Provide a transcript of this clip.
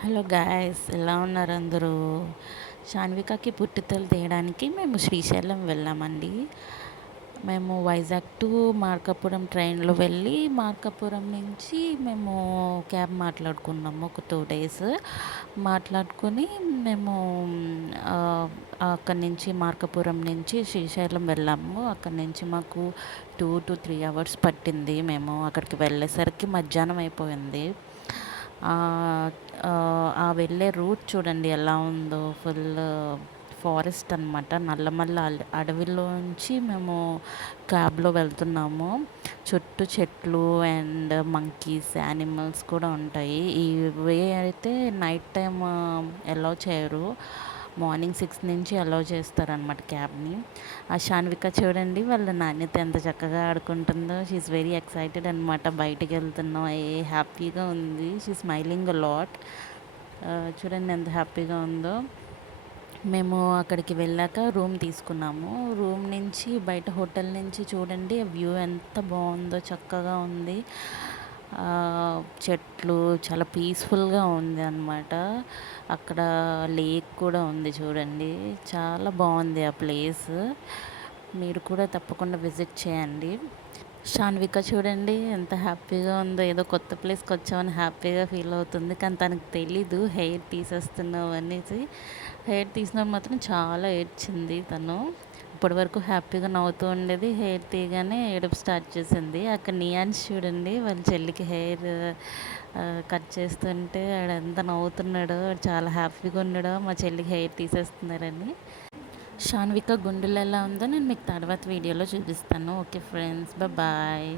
Hello guys, ఎలా ఉన్నారు అందరూ? షాన్వికకి పుట్టితలు తీయడానికి మేము శ్రీశైలం వెళ్ళామండి. మేము వైజాగ్ టు మార్కాపురం ట్రైన్లో వెళ్ళి మార్కాపురం నుంచి మేము క్యాబ్ మాట్లాడుకున్నాము. ఒక 2 days మాట్లాడుకొని మేము ఆ, అక్కడి నుంచి మార్కాపురం నుంచి శ్రీశైలం వెళ్ళాము. అక్కడి నుంచి మాకు 2 to 3 hours పట్టింది. మేము అక్కడికి వెళ్ళేసరికి మధ్యాహ్నం అయిపోయింది. ఆ వెళ్ళే రూట్ చూడండి ఎలా ఉందో. ఫుల్ ఫారెస్ట్ అనమాట. నల్లమల్ల అడవిలోంచి మేము క్యాబ్లో వెళ్తున్నాము. చుట్టూ చెట్లు అండ్ మంకీస్, యానిమల్స్ కూడా ఉంటాయి. ఈ వే అయితే నైట్ టైం అలౌ చేయరు. మార్నింగ్ 6 నుంచి అలౌ చేస్తారనమాట క్యాబ్ని. ఆ షాన్విక చూడండి వాళ్ళ నాణ్యత ఎంత చక్కగా ఆడుకుంటుందో. షీఈస్ వెరీ ఎక్సైటెడ్ అనమాట. బయటికి వెళ్తున్నాం హ్యాపీగా ఉంది. She smiling lot. చూడండి ఎంత హ్యాపీగా ఉందో. మేము అక్కడికి వెళ్ళాక రూమ్ తీసుకున్నాము. రూమ్ నుంచి బయట హోటల్ నుంచి చూడండి వ్యూ ఎంత బాగుందో, చక్కగా ఉంది. చెట్లు చాలా పీస్ఫుల్గా ఉంది అనమాట. అక్కడ లేక్ కూడా ఉంది చూడండి. చాలా బాగుంది ఆ ప్లేస్. మీరు కూడా తప్పకుండా విజిట్ చేయండి. షాన్విక చూడండి ఎంత హ్యాపీగా ఉందో. ఏదో కొత్త ప్లేస్కి వచ్చామని హ్యాపీగా ఫీల్ అవుతుంది. కానీ తనకు తెలీదు హెయిర్ తీసేస్తున్నావు అనేసి. హెయిర్ తీసినప్పుడు మాత్రం చాలా ఏడ్చింది తను. ఇప్పటి వరకు హ్యాపీగా నవ్వుతూ ఉండేది. హెయిర్ తీయగానే ఏడుపు స్టార్ట్ చేసింది. అక్కడ నియాన్స్ చూడండి వాళ్ళ చెల్లికి హెయిర్ కట్ చేస్తుంటే ఆడు ఎంత నవ్వుతున్నాడో, చాలా హ్యాపీగా ఉన్నాడో మా చెల్లికి హెయిర్ తీసేస్తున్నారని. షాన్విక గుండెలు ఎలా ఉందో నేను మీకు తర్వాత వీడియోలో చూపిస్తాను. Okay friends, bye.